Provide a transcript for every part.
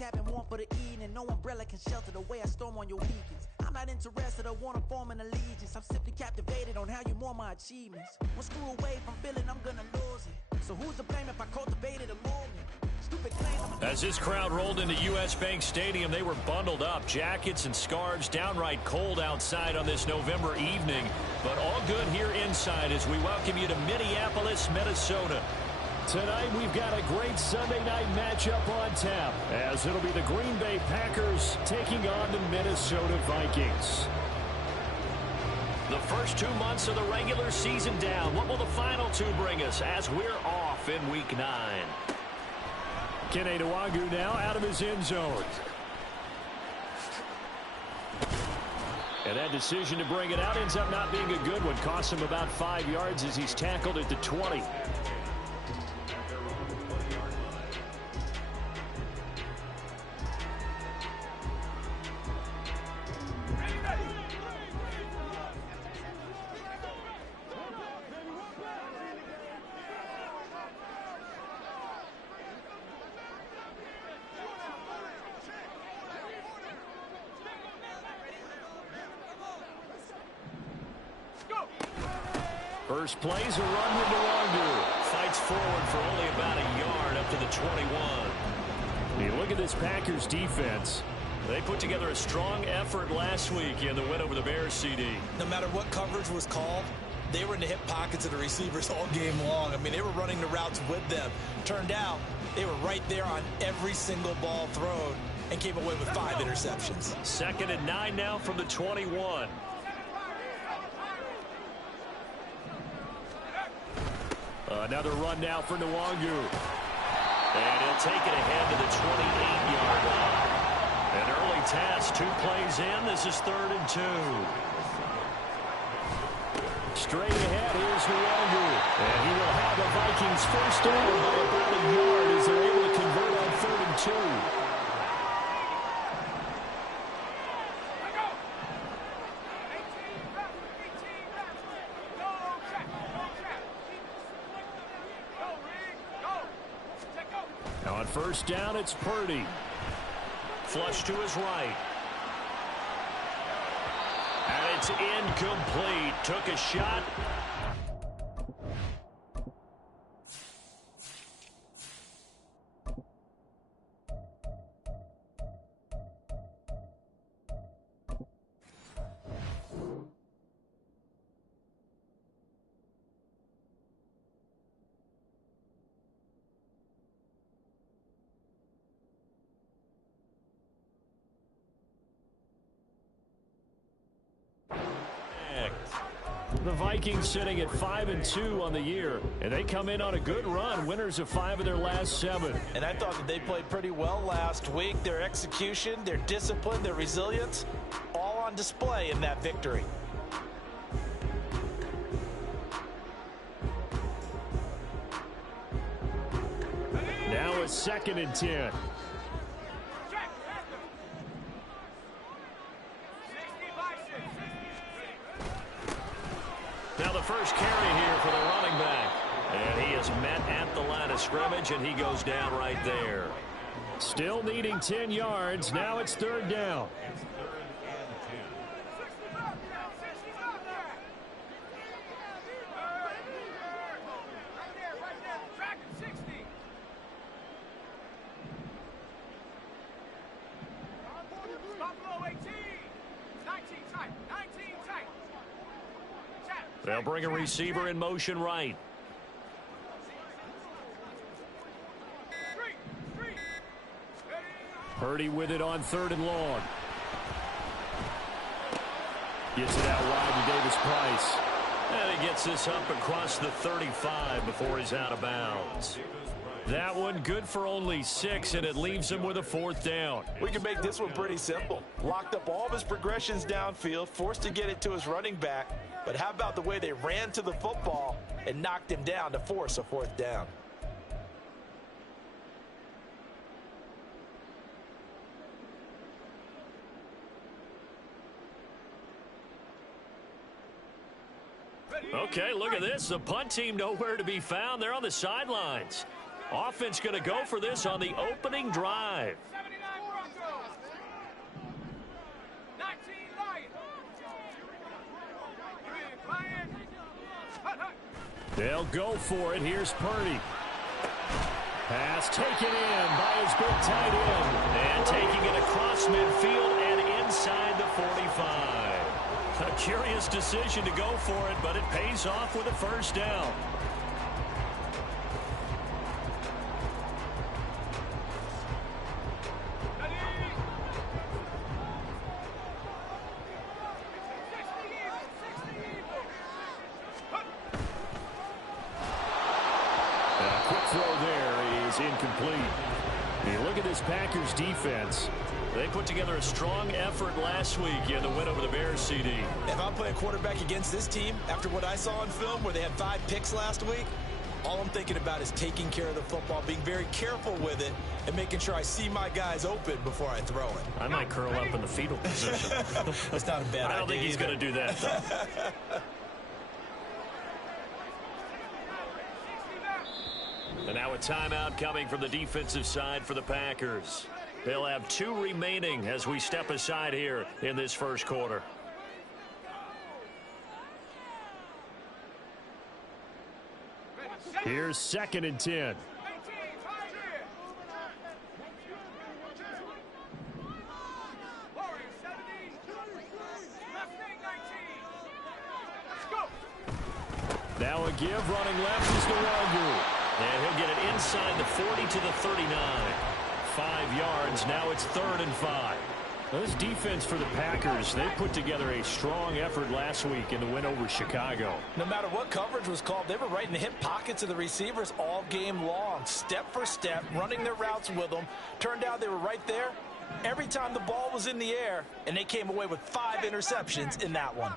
cabin warm for the evening. No umbrella can shelter the way I storm on your weekends. I'm not interested or want to form an allegiance. I'm simply captivated on how you more my achievements. One screw away from feeling I'm gonna lose it. So who's to blame if I cultivated a movement? As this crowd rolled into U.S. Bank Stadium, they were bundled up, jackets and scarves, downright cold outside on this November evening. But all good here inside as we welcome you to Minneapolis, Minnesota. Tonight we've got a great Sunday night matchup on tap, as it'll be the Green Bay Packers taking on the Minnesota Vikings. The first 2 months of the regular season down. What will the final two bring us as we're off in Week 9? Kene Nwangwu now out of his end zone. And that decision to bring it out ends up not being a good one. Costs him about 5 yards as he's tackled at the 20. First play's a run with Nwangwu. Fights forward for only about a yard up to the 21. You look at this Packers defense. They put together a strong effort last week in the win over the Bears, CD. No matter what coverage was called, they were in the hip pockets of the receivers all game long. I mean, they were running the routes with them. Turned out, they were right there on every single ball thrown and came away with 5 interceptions. 2nd and 9 now from the 21. Another run now for Nwangwu. And he'll take it ahead to the 28-yard line. An early task, 2 plays in. This is 3rd and 2. Straight ahead, here's Nwangwu. And he will have the Vikings first down by about a yard as they're able to convert on 3rd and 2. On first down, it's Purdy. Flush to his right. And it's incomplete. Took a shot. The Vikings sitting at 5-2 on the year, and they come in on a good run, winners of 5 of their last 7. And I thought that they played pretty well last week. Their execution, their discipline, their resilience, all on display in that victory. Now it's 2nd and 10. Now the first carry here for the running back. And he is met at the line of scrimmage, and he goes down right there. Still needing 10 yards. Now it's 3rd down. They'll bring a receiver in motion right. Purdy with it on 3rd and long. Gets it out wide to Davis Price. And he gets this up across the 35 before he's out of bounds. That one good for only 6, and it leaves him with a 4th down. We can make this one pretty simple. Locked up all of his progressions downfield, forced to get it to his running back. But how about the way they ran to the football and knocked him down to force a 4th down? Okay, look at this. The punt team nowhere to be found. They're on the sidelines. Offense going to go for this on the opening drive. They'll go for it. Here's Purdy. Pass taken in by his big tight end. And taking it across midfield and inside the 45. A curious decision to go for it, but it pays off with a first down. Incomplete. You look at this Packers defense. They put together a strong effort last week in the win over the Bears, CD. If I'm playing quarterback against this team, after what I saw on film where they had 5 picks last week, all I'm thinking about is taking care of the football, being very careful with it, and making sure I see my guys open before I throw it. I might curl up in the fetal position. That's not a bad idea. I don't think he's going to do that, though. And now a timeout coming from the defensive side for the Packers. They'll have 2 remaining as we step aside here in this first quarter. Here's 2nd and 10. Now a give, running left is Nwogu. And he'll get it inside the 40 to the 39. 5 yards. Now it's 3rd and 5. This defense for the Packers, they put together a strong effort last week in the win over Chicago. No matter what coverage was called, they were right in the hip pockets of the receivers all game long. Step for step, running their routes with them. Turned out they were right there every time the ball was in the air, and they came away with 5 interceptions in that one.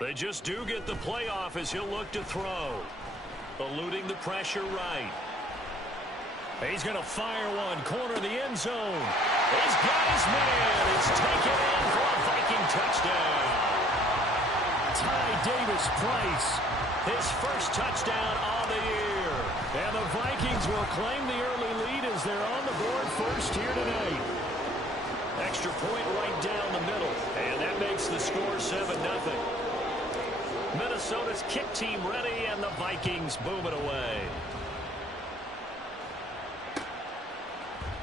They just do get the playoff as he'll look to throw. Eluding the pressure right. He's going to fire one. Corner of the end zone. He's got his man. It's taken in for a Viking touchdown. Ty Davis-Price. His first touchdown on the year. And the Vikings will claim the early lead as they're on the board first here tonight. Extra point right down the middle. And that makes the score 7-0. Minnesota's kick team ready, and the Vikings boom it away.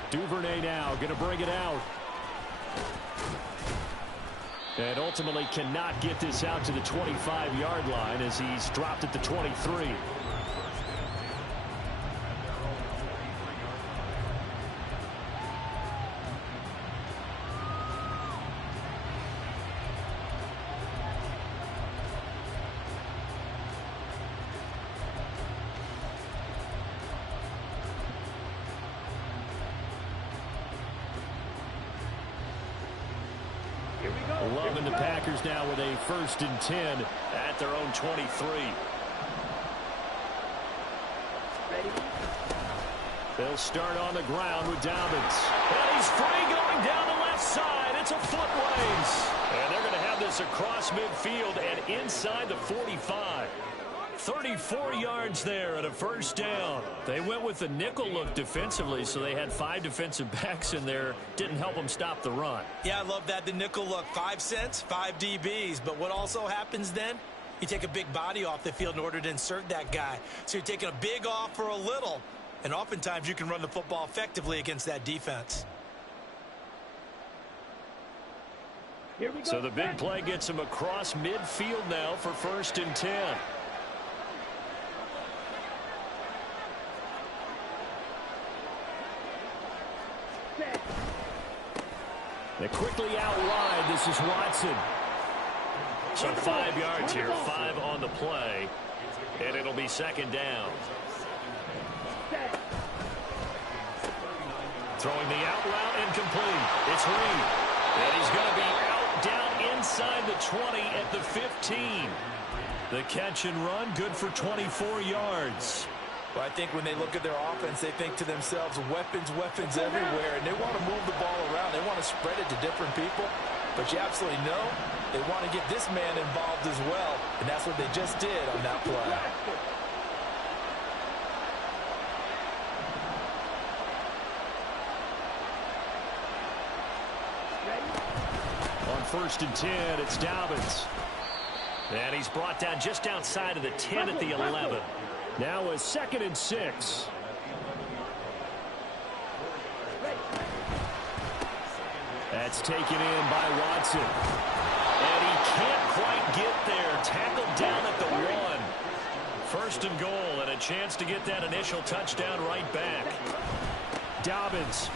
Duvernay now going to bring it out. And ultimately cannot get this out to the 25-yard line as he's dropped at the 23. Loving the Packers now with a 1st and 10 at their own 23. They'll start on the ground with Dobbins. And he's free going down the left side. It's a foot race. And they're going to have this across midfield and inside the 45. 34 yards there and a first down. They went with the nickel look defensively, so they had 5 defensive backs in there. Didn't help them stop the run. Yeah, I love that, the nickel look. 5 cents, 5 DBs. But what also happens then? You take a big body off the field in order to insert that guy. So you're taking a big off for a little. And oftentimes you can run the football effectively against that defense. So the big play gets him across midfield now for 1st and 10. They're quickly out wide. This is Watson. So 5 yards here, 5 on the play, and it'll be 2nd down. Throwing the out route incomplete. It's Reed. And he's going to be out down inside the 20 at the 15. The catch and run, good for 24 yards. Well, I think when they look at their offense, they think to themselves, weapons, weapons everywhere, and they want to move the ball around. They want to spread it to different people, but you absolutely know they want to get this man involved as well, and that's what they just did on that play. On first and 10. It's Dobbins. And he's brought down just outside of the 10 at the 11. Now a 2nd and 6. That's taken in by Watson. And he can't quite get there. Tackled down at the 1. First and goal, and a chance to get that initial touchdown right back. Dobbins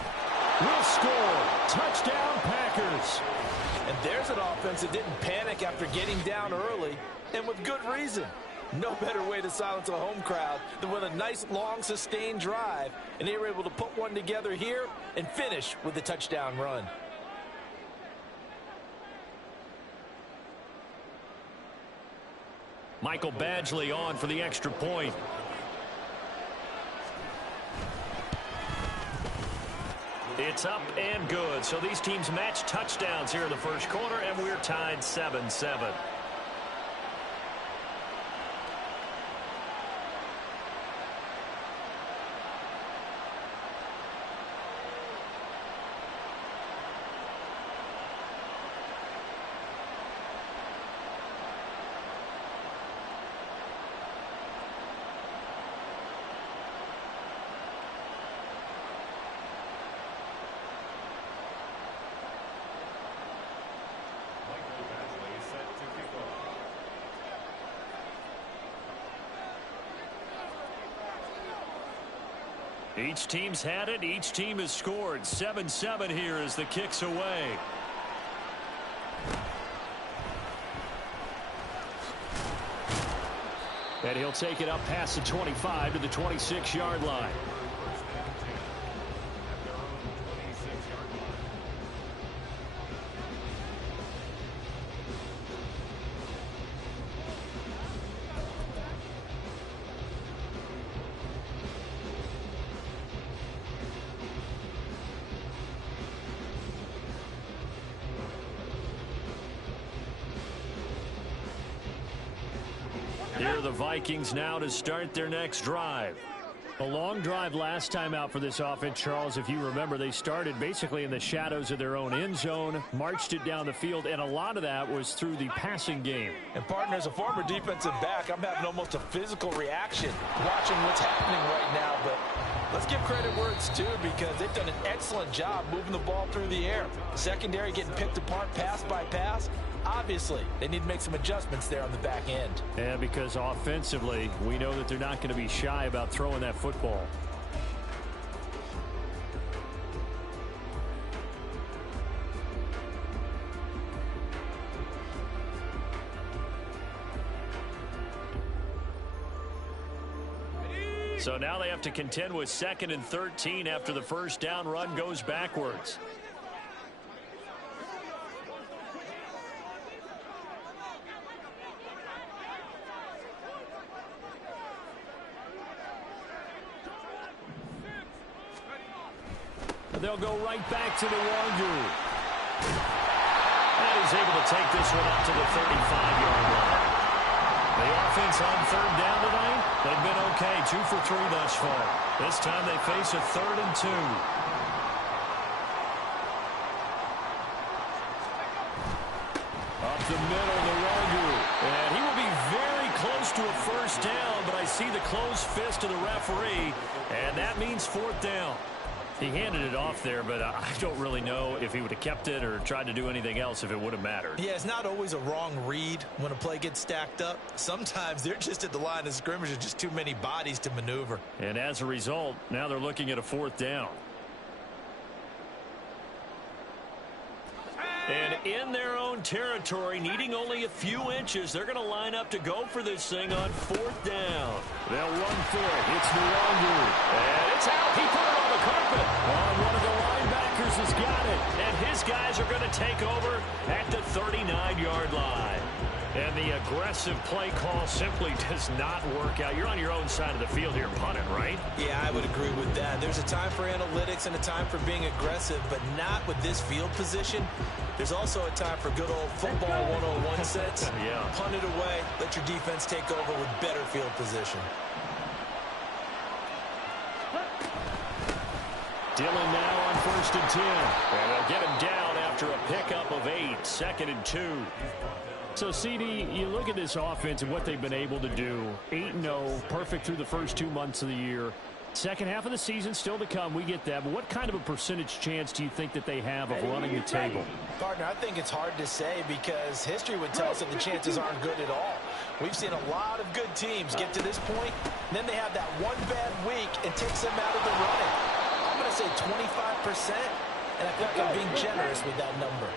will score. Touchdown, Packers. And there's an offense that didn't panic after getting down early, and with good reason. No better way to silence a home crowd than with a nice, long, sustained drive. And they were able to put one together here and finish with a touchdown run. Michael Badgley on for the extra point. It's up and good. So these teams match touchdowns here in the first quarter, and we're tied 7-7. Each team's had it. Each team has scored. 7-7 here as the kick's away. And he'll take it up past the 25 to the 26-yard line. Here are the Vikings now to start their next drive. A long drive last time out for this offense, Charles. If you remember, they started basically in the shadows of their own end zone, marched it down the field, and a lot of that was through the passing game. And, partner, as a former defensive back, I'm having almost a physical reaction watching what's happening right now. But let's give credit where it's due, because they've done an excellent job moving the ball through the air. Secondary getting picked apart pass by pass. Obviously, they need to make some adjustments there on the back end. Yeah, because offensively, we know that they're not going to be shy about throwing that football. So now they have to contend with 2nd and 13 after the first down run goes backwards. They'll go right back to the Wangu. And he's able to take this one up to the 35-yard line. The offense on third down tonight, they've been okay, 2 for 3 thus far. This time they face a 3rd and 2. Up the middle, the Wangu. And he will be very close to a first down, but I see the closed fist of the referee, and that means 4th down. He handed it off there, but I don't really know if he would have kept it or tried to do anything else if it would have mattered. Yeah, it's not always a wrong read when a play gets stacked up. Sometimes they're just at the line of scrimmage. There's just too many bodies to maneuver. And as a result, now they're looking at a 4th down. And in their own territory, needing only a few inches, they're going to line up to go for this thing on 4th down. They'll run for it. It's Nwangu. And it's out. He put it on the carpet. One of the linebackers has got it. And his guys are going to take over at the 39-yard line. And the aggressive play call simply does not work out. You're on your own side of the field here, punting, right? Yeah, I would agree with that. There's a time for analytics and a time for being aggressive, but not with this field position. There's also a time for good old football 101 sets. Yeah. Punt it away, let your defense take over with better field position. Dillon now on 1st and 10. And they'll get him down after after a pickup of 8, 2nd and 2. So, CD, you look at this offense and what they've been able to do. 8-0, perfect through the first 2 months of the year. Second half of the season still to come. We get that. But what kind of a percentage chance do you think that they have of running the table? Partner, I think it's hard to say because history would tell us that the chances aren't good at all. We've seen a lot of good teams get to this point, and then they have that one bad week and takes them out of the running. I'm going to say 25%, and I feel like I'm being generous with that number.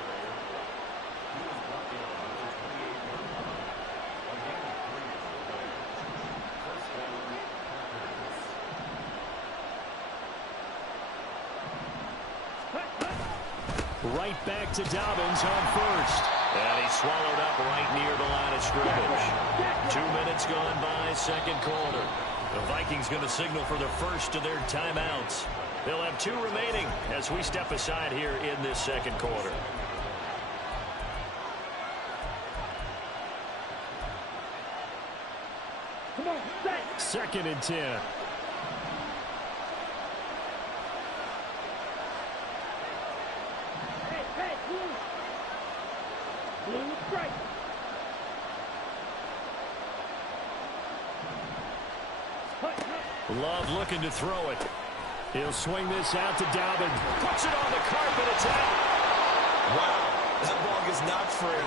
Right back to Dobbins on first. And he's swallowed up right near the line of scrimmage. 2 minutes gone by, second quarter. The Vikings going to signal for the first of their timeouts. They'll have 2 remaining as we step aside here in this second quarter. Come on, 2nd and 10. Love looking to throw it. He'll swing this out to Dobbins. Puts it on the carpet. It's out. Wow, that ball gets knocked free,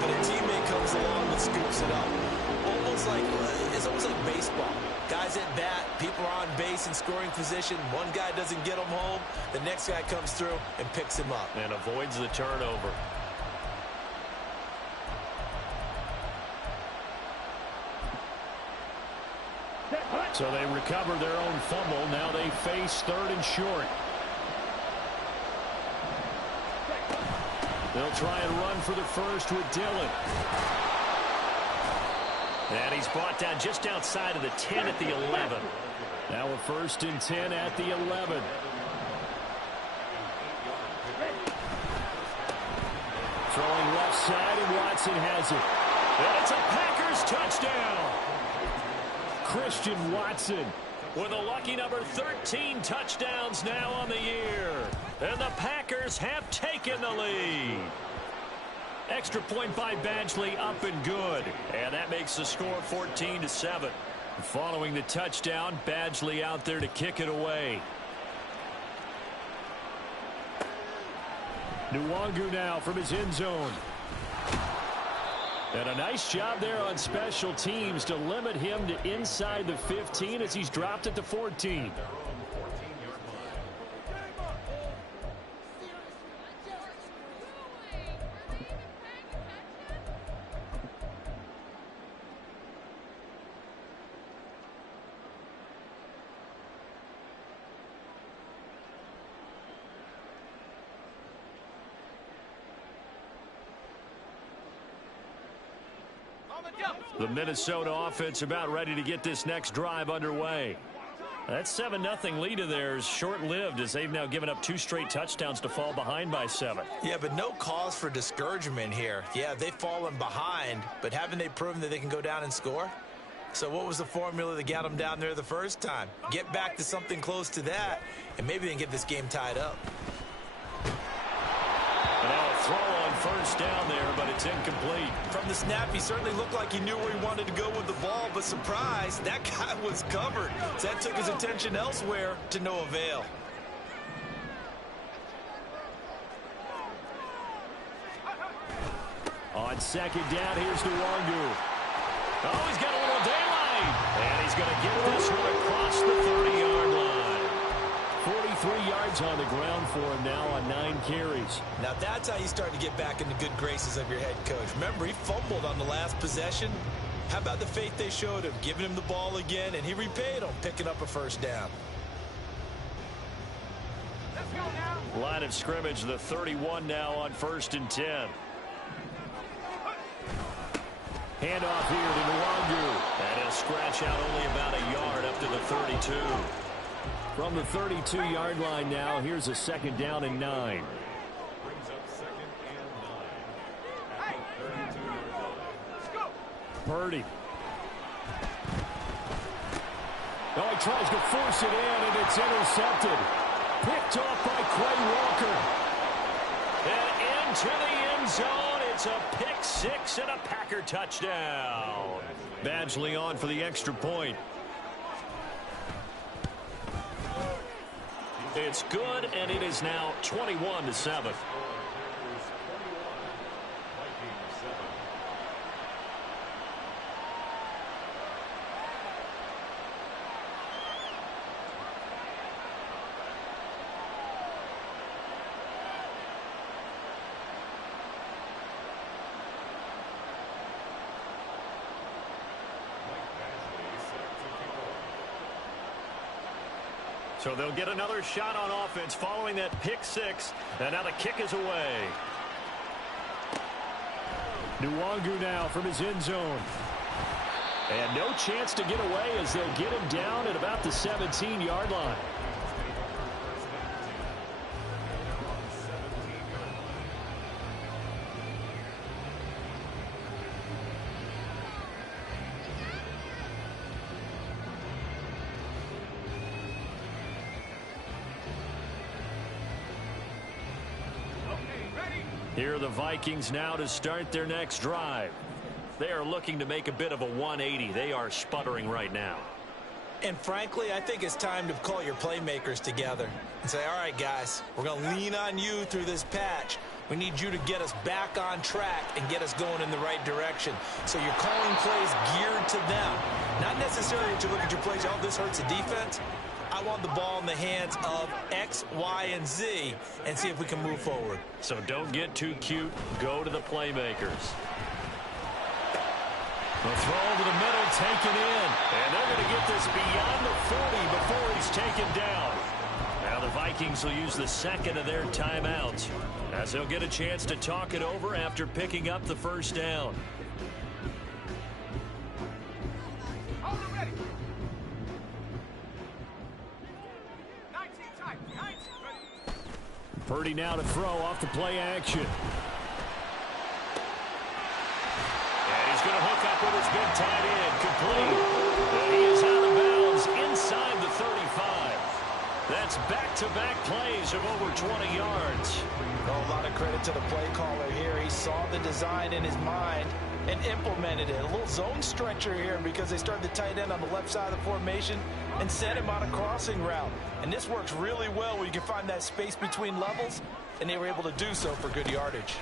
but a teammate comes along and scoops it up. It's almost like baseball. Guys at bat, people are on base in scoring position. One guy doesn't get him home. The next guy comes through and picks him up. And avoids the turnover. So they recover their own fumble. Now they face 3rd and short. They'll try and run for the first with Dillon. And he's brought down just outside of the 10 at the 11. Now a 1st and 10 at the 11. Throwing left side, and Watson has it. And it's a Packers touchdown. Christian Watson with a lucky number 13 touchdowns now on the year. And the Packers have taken the lead. Extra point by Badgley, up and good. And that makes the score 14-7. Following the touchdown, Badgley out there to kick it away. Nwangu now from his end zone. And a nice job there on special teams to limit him to inside the 15 as he's dropped it to 14. The Minnesota offense about ready to get this next drive underway. That 7-0 lead of theirs short-lived as they've now given up 2 straight touchdowns to fall behind by 7. Yeah, but no cause for discouragement here. Yeah, they've fallen behind, but haven't they proven that they can go down and score? So what was the formula that got them down there the first time? Get back to something close to that, and maybe they can get this game tied up. And now a throw on first down there, but it's incomplete. From the snap, he certainly looked like he knew where he wanted to go with the ball, but surprise, that guy was covered. So that took his attention elsewhere to no avail. On second down, here's Nwangu. Oh, he's got a little daylight. And he's going to get this one across the 30-yard line. 43 yards on the ground for him now on 9 carries. Now that's how you start to get back in the good graces of your head coach. Remember, he fumbled on the last possession. How about the faith they showed him, giving him the ball again, and he repaid him, picking up a first down. Line of scrimmage, the 31 now on 1st and 10. Handoff here to Nwangu. And he'll scratch out only about a yard up to the 32. From the 32-yard line now, here's a 2nd down and 9. Purdy. Oh, he tries to force it in, and it's intercepted. Picked off by Quay Walker. And into the end zone. It's a pick six and a Packer touchdown. Badgley on for the extra point. It's good, and it is now 21-7. So they'll get another shot on offense following that pick six. And now the kick is away. Nwangu now from his end zone. And no chance to get away as they'll get him down at about the 17-yard line. Here are the Vikings now to start their next drive. They are looking to make a bit of a 180. They are sputtering right now. And frankly, I think it's time to call your playmakers together and say, all right, guys, we're going to lean on you through this patch. We need you to get us back on track and get us going in the right direction. So you're calling plays geared to them. Not necessarily that you look at your plays, oh, this hurts the defense. I want the ball in the hands of X, Y, and Z and see if we can move forward. So don't get too cute. Go to the playmakers. The throw over the middle, taken in. And they're going to get this beyond the 40 before he's taken down. Now the Vikings will use the second of their timeouts as they'll get a chance to talk it over after picking up the first down. Purdy now to throw off the play action. And he's going to hook up with his big tight end. Complete. And he is out of bounds inside the 35. That's back-to-back plays of over 20 yards. Oh, a lot of credit to the play caller here. He saw the design in his mind and implemented it. A little zone stretcher here because they started the tight end on the left side of the formation and sent him on a crossing route. And this works really well where you can find that space between levels, and they were able to do so for good yardage.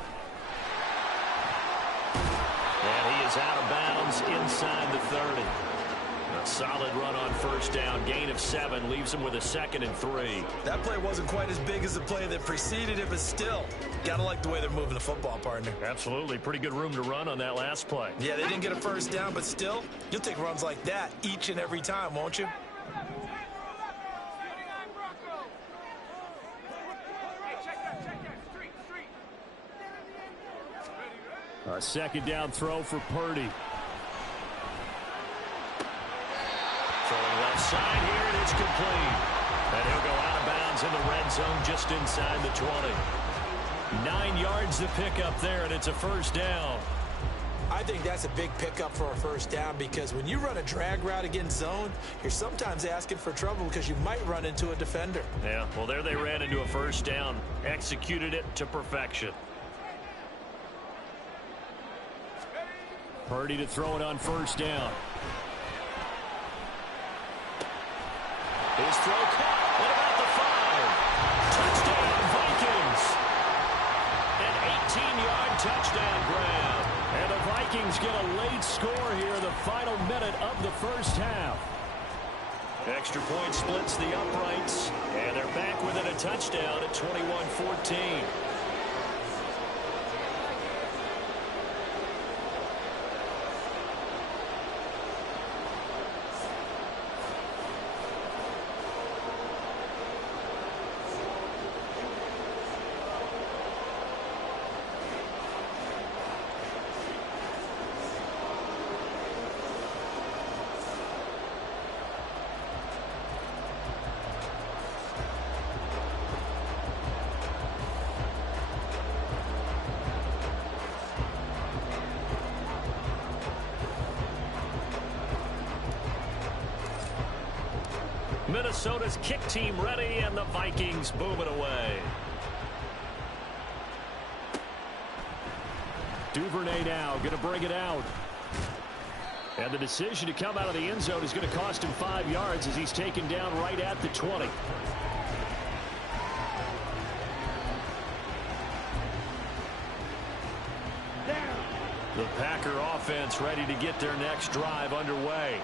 And he is out of bounds inside the 30. A solid run on first down. Gain of 7 leaves him with a 2nd and 3. That play wasn't quite as big as the play that preceded it, but still, gotta like the way they're moving the football, partner. Absolutely. Pretty good room to run on that last play. Yeah, they didn't get a first down, but still, you'll take runs like that each and every time, won't you? A second down throw for Purdy. Throwing left side here, and it's complete. And he'll go out of bounds in the red zone just inside the 20. 9 yards to pick up there, and it's a first down. I think that's a big pickup for a first down because when you run a drag route against zone, you're sometimes asking for trouble because you might run into a defender. Yeah, well, there they ran into a first down. Executed it to perfection. Purdy to throw it on first down. His throw caught at about the 5. Touchdown, Vikings. An 18-yard touchdown grab. And the Vikings get a late score here in the final minute of the first half. Extra point splits the uprights, and they're back within a touchdown at 21-14. Minnesota's kick team ready, and the Vikings boom it away. Duvernay now going to bring it out. And the decision to come out of the end zone is going to cost him 5 yards as he's taken down right at the 20. The Packer offense ready to get their next drive underway.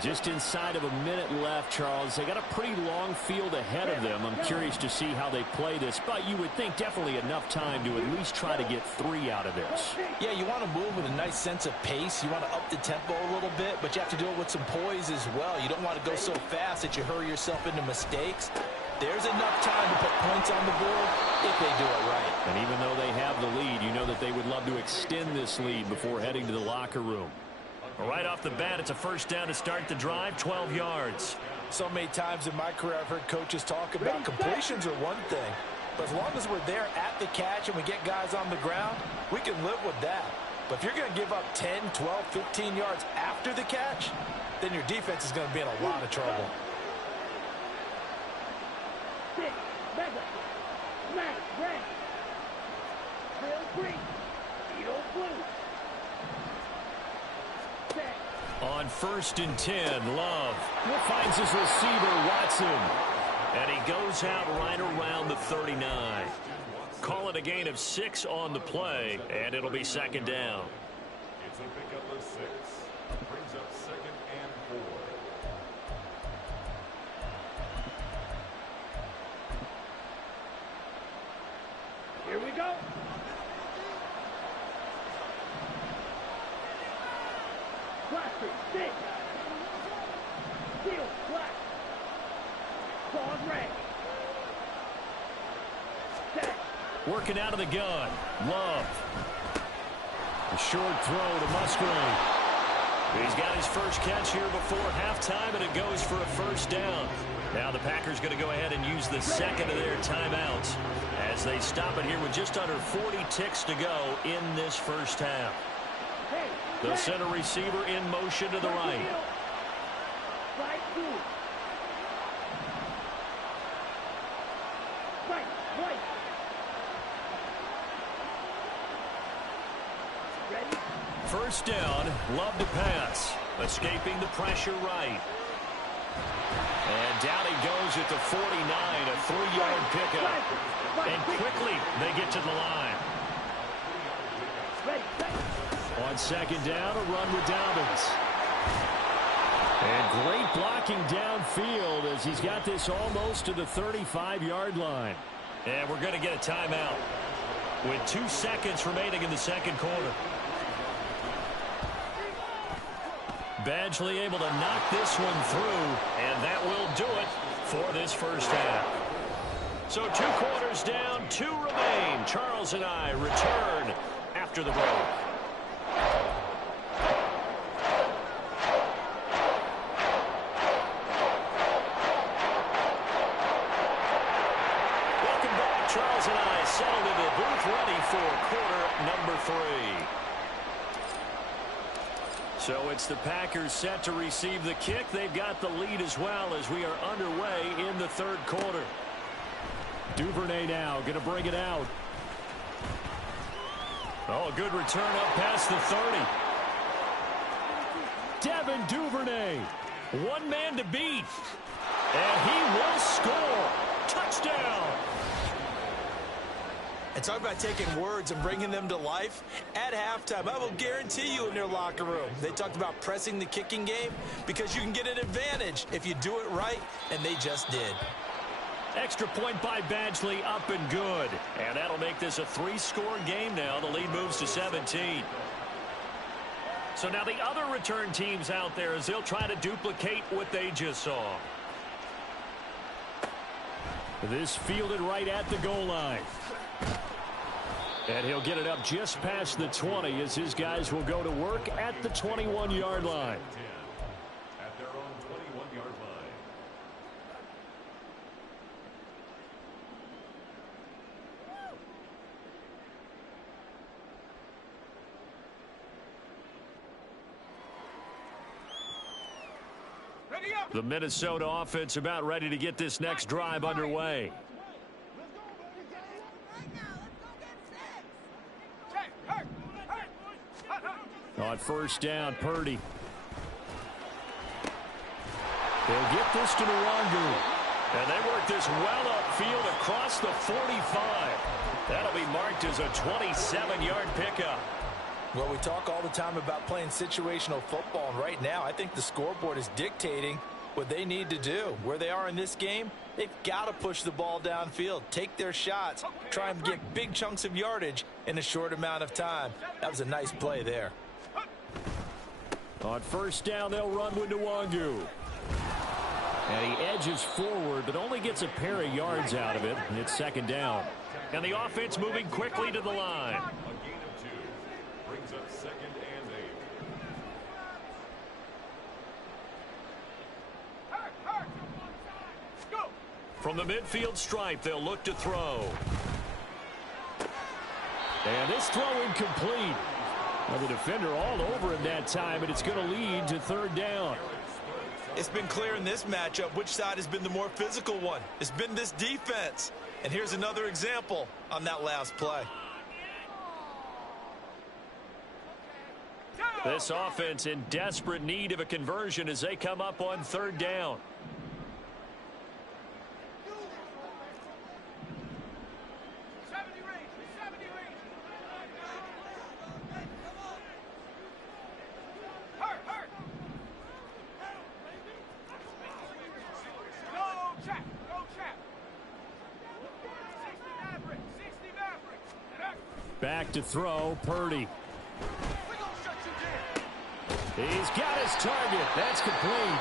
Just inside of a minute left, Charles. They got a pretty long field ahead of them. I'm curious to see how they play this, but you would think definitely enough time to at least try to get 3 out of this. Yeah, you want to move with a nice sense of pace. You want to up the tempo a little bit, but you have to do it with some poise as well. You don't want to go so fast that you hurry yourself into mistakes. There's enough time to put points on the board if they do it right. And even though they have the lead, you know that they would love to extend this lead before heading to the locker room. Right off the bat, it's a first down to start the drive, 12 yards. So many times in my career, I've heard coaches talk about completions are one thing. But as long as we're there at the catch and we get guys on the ground, we can live with that. But if you're going to give up 10, 12, 15 yards after the catch, then your defense is going to be in a lot of trouble. On 1st and 10, Love finds his receiver, Watson. And he goes out right around the 39. Call it a gain of 6 on the play, and it'll be second down. It's a pickup of 6. Brings up 2nd and 4. Here we go. Cluster, 6. Seal, black. Pause, red. Set. Working out of the gun. Love. A short throw to Musgrave. He's got his first catch here before halftime, and it goes for a first down. Now the Packers going to go ahead and use the second of their timeouts as they stop it here with just under 40 ticks to go in this first half. The center receiver in motion to the right. Right, two. Right, right. Ready? First down, Love to pass. Escaping the pressure right. And down he goes at the 49, a 3-yard pickup. And quickly they get to the line. Ready, ready. On second down, a run with Dobbins. And great blocking downfield as he's got this almost to the 35-yard line. And we're going to get a timeout with 2 seconds remaining in the second quarter. Badgley able to knock this one through, and that will do it for this first half. So 2 quarters down, 2 remain. Charles and I return after the break. Welcome back. Charles and I settled into the booth ready for quarter number 3. So it's the Packers set to receive the kick. They've got the lead as well as we are underway in the third quarter. Duvernay now going to bring it out. Oh, a good return up past the 30. Devin Duvernay. One man to beat. And he will score. Touchdown. And talk about taking words and bringing them to life. At halftime, I will guarantee you in their locker room, they talked about pressing the kicking game because you can get an advantage if you do it right, and they just did. Extra point by Badgley, up and good. And that'll make this a 3-score game now. The lead moves to 17. So now the other return teams out there as they'll try to duplicate what they just saw. This fielded right at the goal line. And he'll get it up just past the 20 as his guys will go to work at the 21-yard line. At their own 21-yard line. The Minnesota offense about ready to get this next drive underway. On first down, Purdy. They'll get this to Nwangu. And they work this well upfield across the 45. That'll be marked as a 27-yard pickup. Well, we talk all the time about playing situational football, and right now I think the scoreboard is dictating what they need to do. Where they are in this game, they've got to push the ball downfield, take their shots, try and get big chunks of yardage in a short amount of time. That was a nice play there. On first down, they'll run with Nwangu. And he edges forward, but only gets a pair of yards out of it. And it's second down. And the offense moving quickly to the line. A gain of 2 brings up 2nd and 8. From the midfield stripe, they'll look to throw. And this throw incomplete. Well, the defender all over him that time, and it's going to lead to third down. It's been clear in this matchup which side has been the more physical one. It's been this defense. And here's another example on that last play. This offense in desperate need of a conversion as they come up on third down. Back to throw, Purdy. He's got his target. That's complete.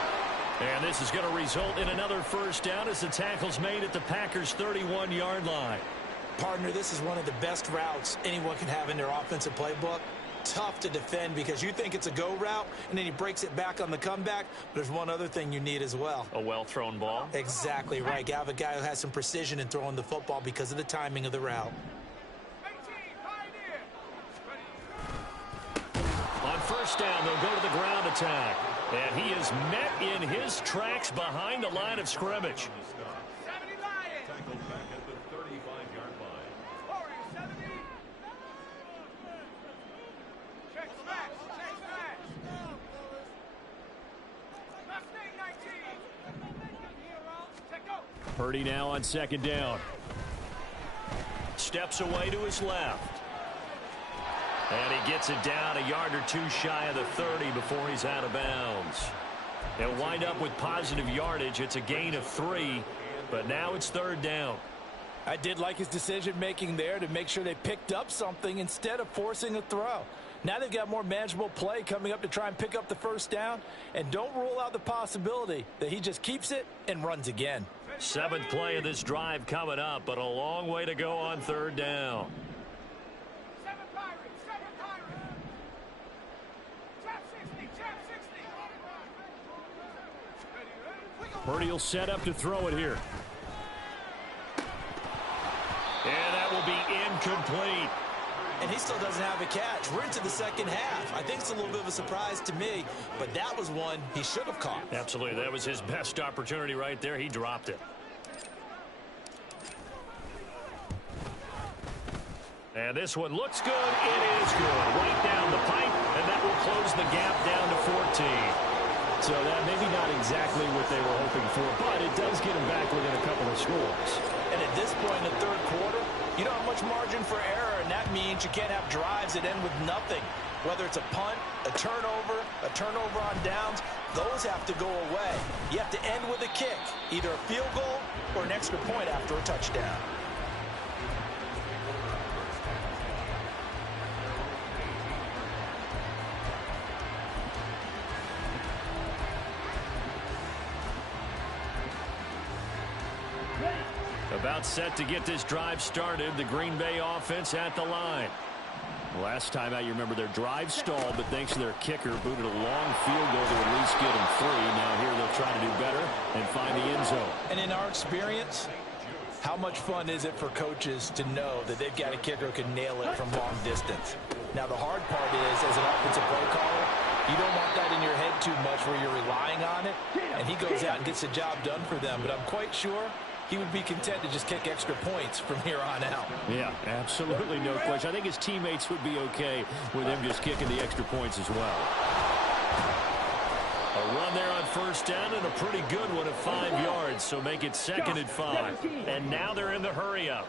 And this is going to result in another first down as the tackle's made at the Packers' 31-yard line. Partner, this is one of the best routes anyone can have in their offensive playbook. Tough to defend because you think it's a go route, and then he breaks it back on the comeback. There's one other thing you need as well. A well-thrown ball. Exactly right. You have a guy who has some precision in throwing the football because of the timing of the route. On first down, they'll go to the ground attack. And he is met in his tracks behind the line of scrimmage. Tackled back at the 35-yard line. Purdy now on second down. Steps away to his left. And he gets it down a yard or two shy of the 30 before he's out of bounds. They'll wind up with positive yardage. It's a gain of 3, but now it's third down. I did like his decision-making there to make sure they picked up something instead of forcing a throw. Now they've got more manageable play coming up to try and pick up the first down, and don't rule out the possibility that he just keeps it and runs again. 7th play of this drive coming up, but a long way to go on third down. Purdy will set up to throw it here. And that will be incomplete. And he still doesn't have a catch. We're into the second half. I think it's a little bit of a surprise to me, but that was one he should have caught. Absolutely. That was his best opportunity right there. He dropped it. And this one looks good. It is good. Right down the pipe, and that will close the gap down to 14. So that maybe not exactly what they were hoping for, but it does get them back within a couple of scores. And at this point in the third quarter, you don't have much margin for error, and that means you can't have drives that end with nothing. Whether it's a punt, a turnover on downs, those have to go away. You have to end with a kick, either a field goal or an extra point after a touchdown. About set to get this drive started. The Green Bay offense at the line. Last time out, you remember their drive stalled, but thanks to their kicker, booted a long field goal to at least get them 3. Now here they'll try to do better and find the end zone. And in our experience, how much fun is it for coaches to know that they've got a kicker who can nail it from long distance? Now the hard part is, as an offensive play caller, you don't want that in your head too much where you're relying on it, and he goes out and gets the job done for them. But I'm quite sure he would be content to just kick extra points from here on out. Yeah, absolutely no question. I think his teammates would be okay with him just kicking the extra points as well. A run there on first down and a pretty good one at 5 yards, so make it 2nd and 5. And now they're in the hurry-up.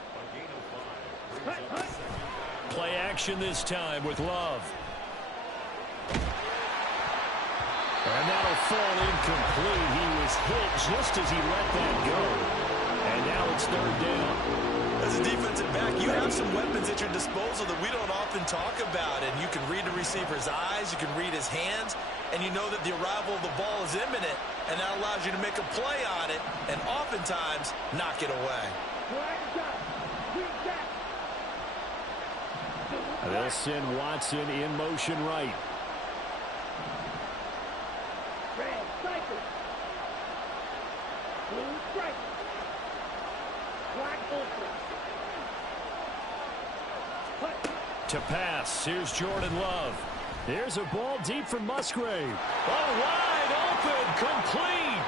Play action this time with Love. And that'll fall incomplete. He was hit just as he let that go. And now it's 3rd down. As a defensive back, you have some weapons at your disposal that we don't often talk about. And you can read the receiver's eyes, you can read his hands, and you know that the arrival of the ball is imminent, and that allows you to make a play on it and oftentimes knock it away. They'll send Watson in motion right. Red cycle. Blue strike. Black ultra. To pass, here's Jordan Love. There's a ball deep from Musgrave. Oh, wide open, complete.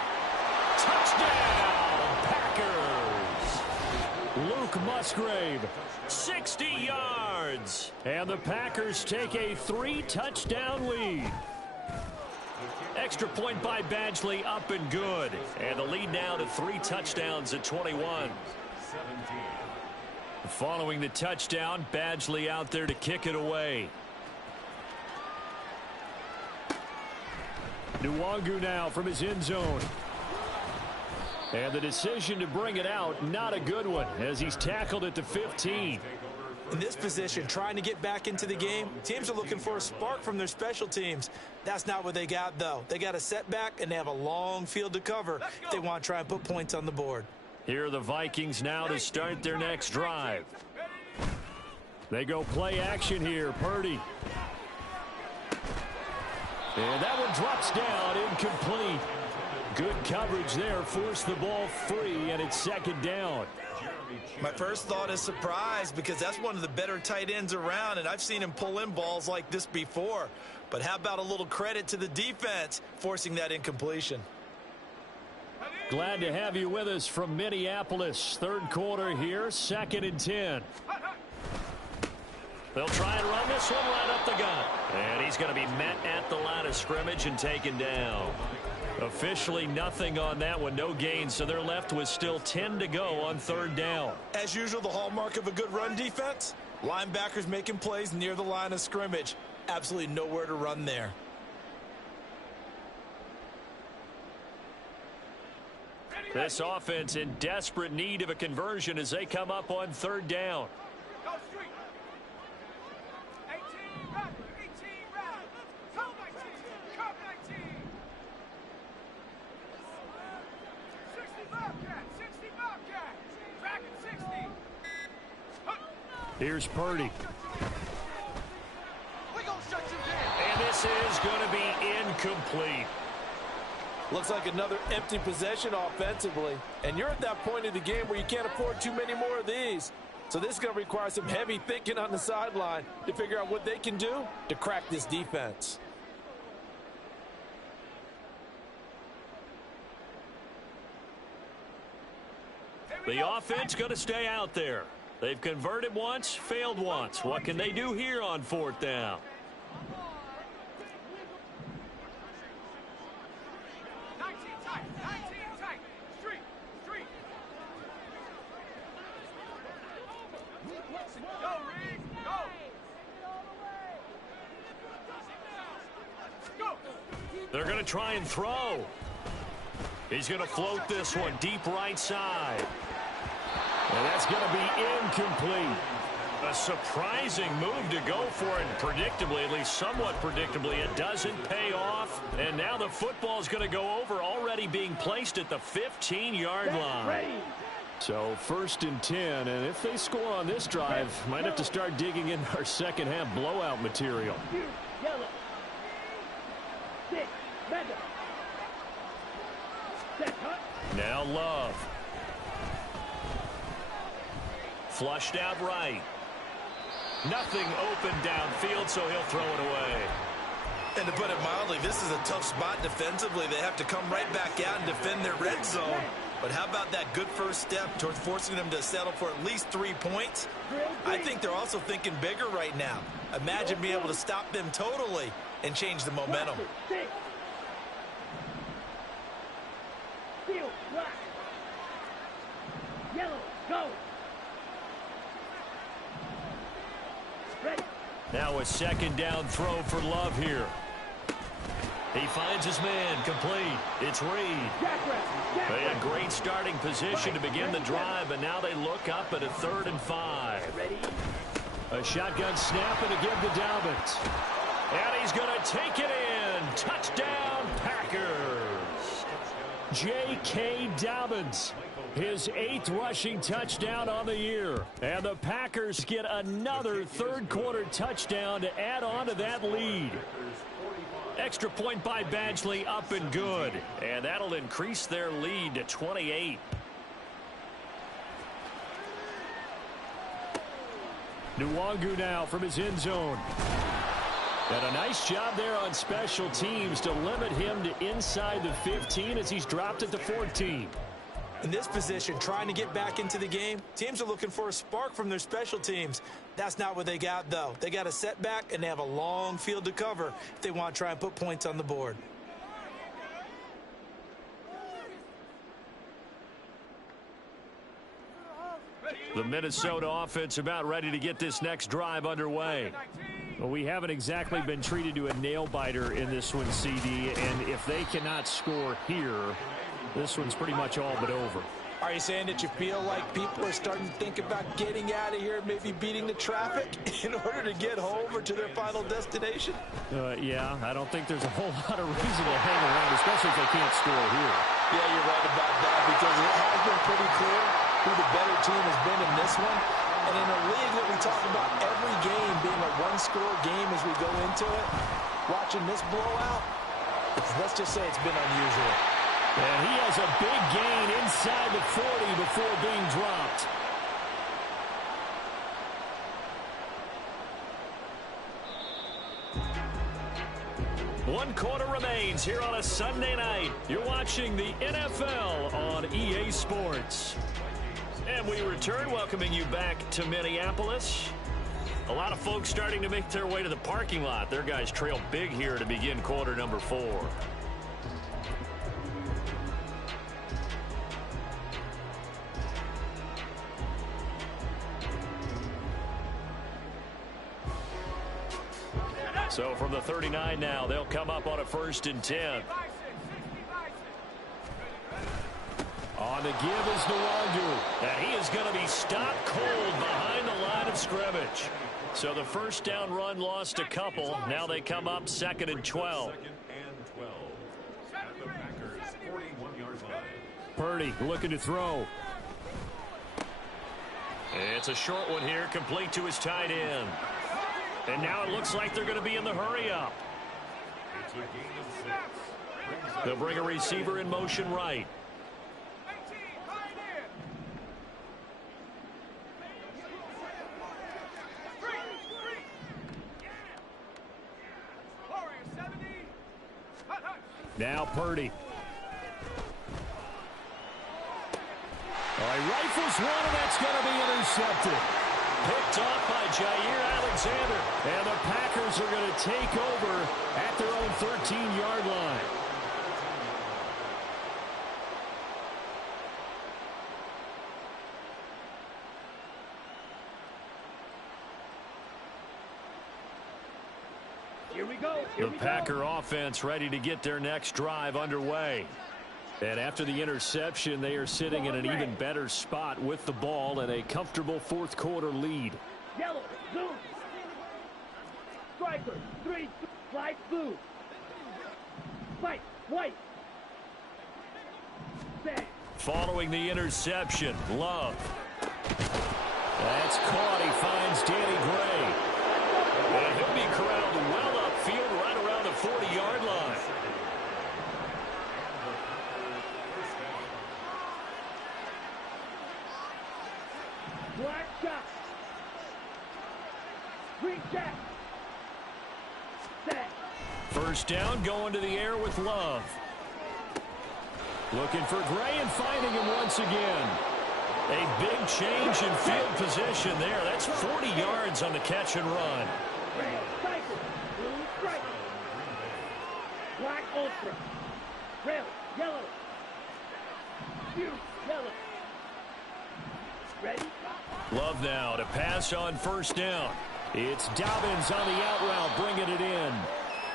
Touchdown, Packers. Luke Musgrave, 60 yards. And the Packers take a 3-touchdown lead. Extra point by Badgley, up and good. And the lead now to 3 touchdowns at 21. Following the touchdown, Badgley out there to kick it away. Nwangu now from his end zone. And the decision to bring it out, not a good one, as he's tackled at the 15. In this position, trying to get back into the game, teams are looking for a spark from their special teams. That's not what they got, though. They got a setback, and they have a long field to cover if they want to try and put points on the board. Here are the Vikings now to start their next drive. They go play action here. Purdy. And that one drops down, incomplete. Good coverage there, forced the ball free, and it's 2nd down. My first thought is surprise, because that's one of the better tight ends around, and I've seen him pull in balls like this before. But how about a little credit to the defense forcing that incompletion? Glad to have you with us from Minneapolis. 3rd quarter here, 2nd and 10. They'll try and run this one right up the gut. And he's going to be met at the line of scrimmage and taken down. Officially nothing on that one, no gain, so they're left with still 10 to go on 3rd down. As usual, the hallmark of a good run defense, linebackers making plays near the line of scrimmage. Absolutely nowhere to run there. This offense in desperate need of a conversion as they come up on 3rd down. Here's Purdy. And this is going to be incomplete. Looks like another empty possession offensively. And you're at that point in the game where you can't afford too many more of these. So this is going to require some heavy thinking on the sideline to figure out what they can do to crack this defense. The offense going to stay out there. They've converted once, failed once. What can they do here on 4th down? They're going to try and throw. He's going to float this one deep right side. And that's going to be incomplete. A surprising move to go for it. Predictably, at least somewhat predictably, it doesn't pay off. And now the football is going to go over, already being placed at the 15-yard line. So 1st and 10, and if they score on this drive, might have to start digging in our second-half blowout material. Yellow. 6, red. Set, Now Love. Flushed out right. Nothing open downfield, so he'll throw it away. And to put it mildly, this is a tough spot defensively. They have to come right back out and defend their red zone. But how about that good first step towards forcing them to settle for at least 3 points? I think they're also thinking bigger right now. Imagine being able to stop them totally and change the momentum. Field, black. Yellow, go. Ready. Now a second down throw for Love here. He finds his man, complete. It's Reed. They had great starting position to begin the drive, but now they look up at a 3rd and 5. A shotgun snap and a give to Dobbins. And he's going to take it in. Touchdown, Packers. J.K. Dobbins, his 8th rushing touchdown on the year. And the Packers get another third-quarter touchdown to add on to that lead. Extra point by Badgley, up and good. And that'll increase their lead to 28. Nwangu now from his end zone. And a nice job there on special teams to limit him to inside the 15 as he's dropped at the 14. In this position, trying to get back into the game, teams are looking for a spark from their special teams. That's not what they got, though. They got a setback, and they have a long field to cover if they want to try and put points on the board. The Minnesota offense about ready to get this next drive underway. Well, we haven't exactly been treated to a nail-biter in this one, CD, and if they cannot score here, this one's pretty much all but over. Are you saying that you feel like people are starting to think about getting out of here, maybe beating the traffic in order to get home or to their final destination? Yeah, I don't think there's a whole lot of reason to hang around, especially if they can't score here. Yeah, you're right about that, because it has been pretty clear who the better team has been in this one. And in a league that we talk about every game being a one-score game as we go into it, watching this blowout, let's just say it's been unusual. And he has a big gain inside the 40 before being dropped. One quarter remains here on a Sunday night. You're watching the NFL on EA Sports. And we return, welcoming you back to Minneapolis. A lot of folks starting to make their way to the parking lot. Their guys trail big here to begin quarter number 4. So from the 39 now, they'll come up on a 1st and 10. On the give is Nwangu. And he is going to be stopped cold behind the line of scrimmage. So the first down run lost a couple. Now they come up 2nd and 12. 2nd and 12 at the Packers' 41-yard line. Purdy looking to throw. It's a short one here, complete to his tight end. And now it looks like they're going to be in the hurry-up. It's a gain of 6. They'll bring a receiver in motion right. Now Purdy. He rifles one, and that's going to be intercepted. Picked off by Jair Alexander. And the Packers are going to take over at their own 13-yard line. Here we go. The Packer offense ready to get their next drive underway. And after the interception, they are sitting in an even better spot with the ball and a comfortable 4th quarter lead. Yellow, zoom. Striker, 3, light blue. Fight, white. Set. Following the interception, Love. That's caught. He finds Danny Gray. And he'll be corralled well upfield right around the 40-yard line. Black shot. Green check. Set. First down, going to the air with Love. Looking for Gray and finding him once again. A big change in field position there. That's 40 yards on the catch and run. Red, cycle, blue, stripe. Black, ultra. Red, yellow. Blue, yellow. Ready? Love now to pass on first down. It's Dobbins on the out route, bringing it in.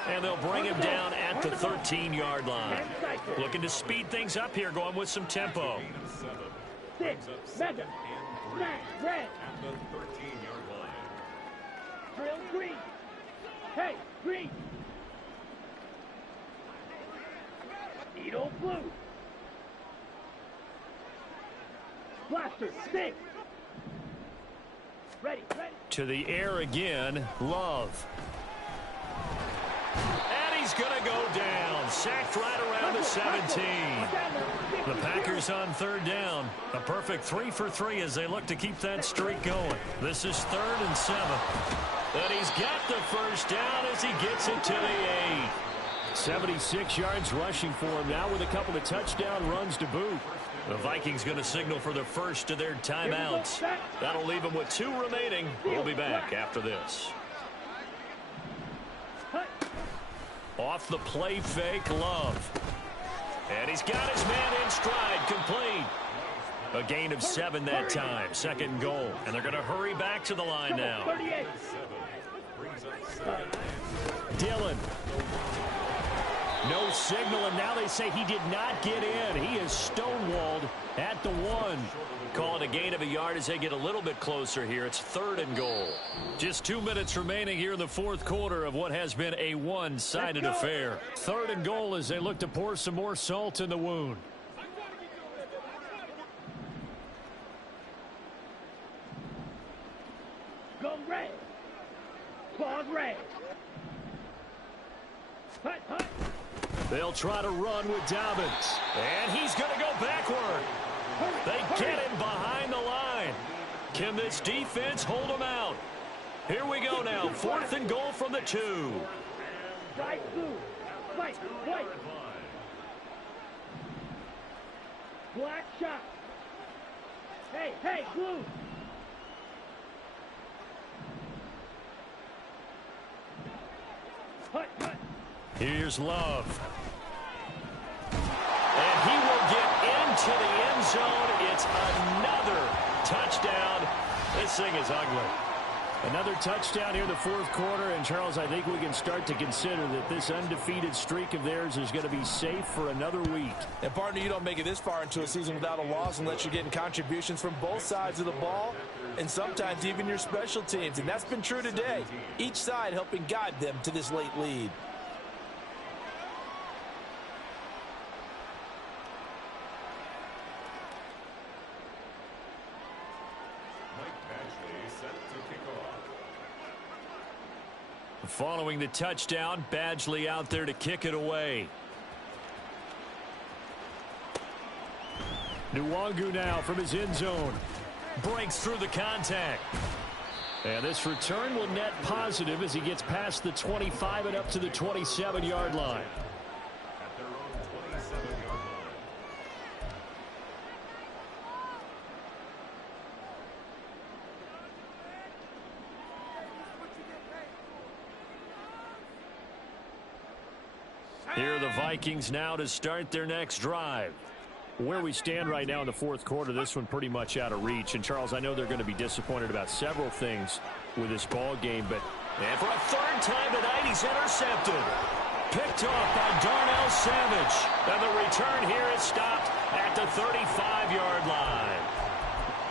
And they'll bring him down at the 13-yard line. Looking to speed things up here, going with some tempo. 6, mega, smash, red. At the 13-yard line. Drill, green. Hey, green. Needle, blue. Blaster, 6. Ready, ready. To the air again, Love. And he's going to go down. Sacked right around the 17. The Packers on third down. A perfect 3 for 3 as they look to keep that streak going. This is 3rd and 7. And he's got the first down as he gets it to the 8. 76 yards rushing for him now with a couple of touchdown runs to boot. The Vikings going to signal for the first of their timeouts. That'll leave them with 2 remaining. We'll be back after this. Off the play fake, Love. And he's got his man in stride, complete. A gain of 7 that time, 2nd and goal. And they're going to hurry back to the line now. Dillon. No signal, and now they say he did not get in. He is stonewalled at the 1. Call it a gain of a yard as they get a little bit closer here. It's 3rd and goal. Just 2 minutes remaining here in the 4th quarter of what has been a one-sided affair. 3rd and goal as they look to pour some more salt in the wound. Go red. Claws red. Hut, hut. They'll try to run with Dobbins. And he's going to go backward. They get him behind the line. Can this defense hold him out? Here we go now. 4th and goal from the 2. Right, blue. White, white. Black shot. Hey, hey, blue. Hut, hut. Here's Love. And he will get into the end zone. It's another touchdown. This thing is ugly. Another touchdown here in the 4th quarter. And, Charles, I think we can start to consider that this undefeated streak of theirs is going to be safe for another week. And, partner, you don't make it this far into a season without a loss unless you're getting contributions from both sides of the ball and sometimes even your special teams. And that's been true today. Each side helping guide them to this late lead. Following the touchdown, Badgley out there to kick it away. Nwangu now from his end zone. Breaks through the contact. And this return will net positive as he gets past the 25 and up to the 27-yard line. At their own 27-yard line. Here are the Vikings now to start their next drive. Where we stand right now in the 4th quarter, this one pretty much out of reach. And, Charles, I know they're going to be disappointed about several things with this ball game, but... And for a 3rd time tonight, he's intercepted. Picked off by Darnell Savage. And the return here is stopped at the 35-yard line.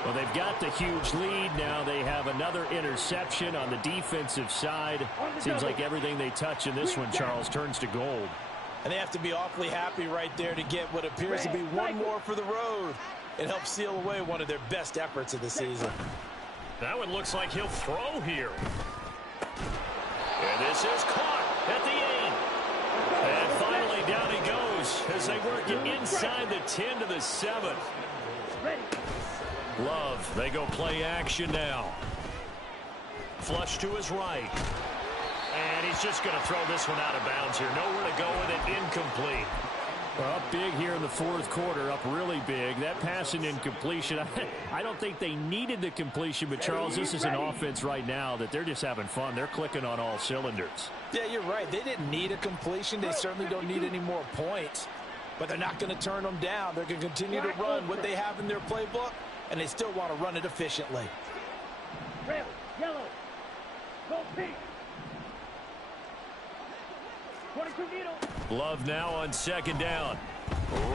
Well, they've got the huge lead. Now they have another interception on the defensive side. Seems like everything they touch in this one, Charles, turns to gold. And they have to be awfully happy right there to get what appears to be one more for the road. It helps seal away one of their best efforts of the season. That one looks like he'll throw here. And this is caught at the 8. And finally down he goes as they work it inside the 10 to the 7. Love, they go play action now. Flush to his right. And he's just going to throw this one out of bounds here. Nowhere to go with it. Incomplete. Up big here in the fourth quarter, up really big. That pass and incompletion, I don't think they needed the completion, but Charles, this is an offense right now that they're just having fun. They're clicking on all cylinders. Yeah, you're right. They didn't need a completion. They certainly don't need any more points, but they're not going to turn them down. They're going to continue to run what they have in their playbook, and they still want to run it efficiently. Red, yellow, go pink. 22 needle. Love now on second down.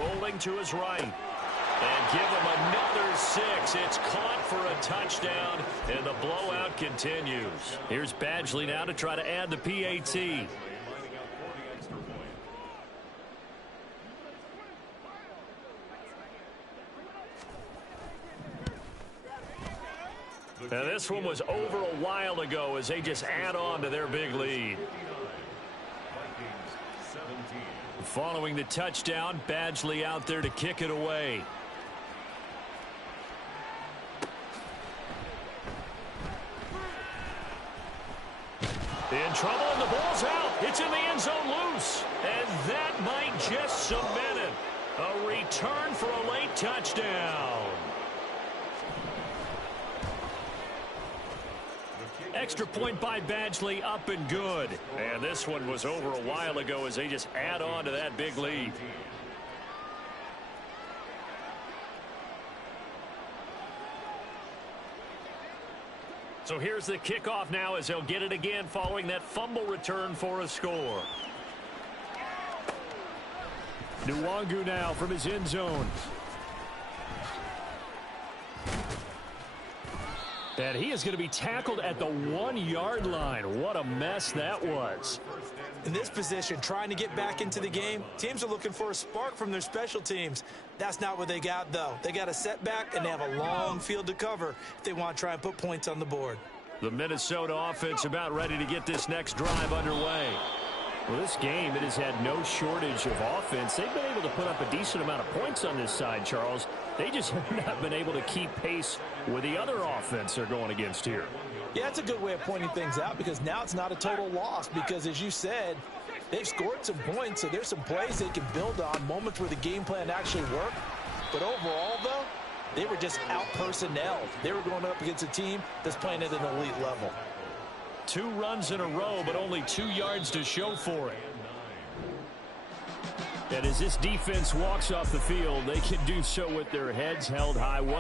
Rolling to his right. And give him another 6. It's caught for a touchdown, and the blowout continues. Here's Badgley now to try to add the PAT. Now this one was over a while ago as they just add on to their big lead. Following the touchdown, Badgley out there to kick it away. In trouble, and the ball's out. It's in the end zone loose. And that might just cement it. A return for a late touchdown. Extra point by Badgley, up and good. And this one was over a while ago as they just add on to that big lead. So here's the kickoff now as they'll get it again following that fumble return for a score. Nwangu now from his end zone. And he is going to be tackled at the 1-yard line. What a mess that was. In this position, trying to get back into the game, teams are looking for a spark from their special teams. That's not what they got, though. They got a setback, and they have a long field to cover if they want to try and put points on the board. The Minnesota offense about ready to get this next drive underway. Well, this game, it has had no shortage of offense. They've been able to put up a decent amount of points on this side, Charles. They just have not been able to keep pace with the other offense they're going against here. Yeah, it's a good way of pointing things out because now it's not a total loss because, as you said, they've scored some points, so there's some plays they can build on, moments where the game plan actually worked. But overall, though, they were just out-personnelled. They were going up against a team that's playing at an elite level. 2 runs in a row, but only 2 yards to show for it. And as this defense walks off the field, they can do so with their heads held high. What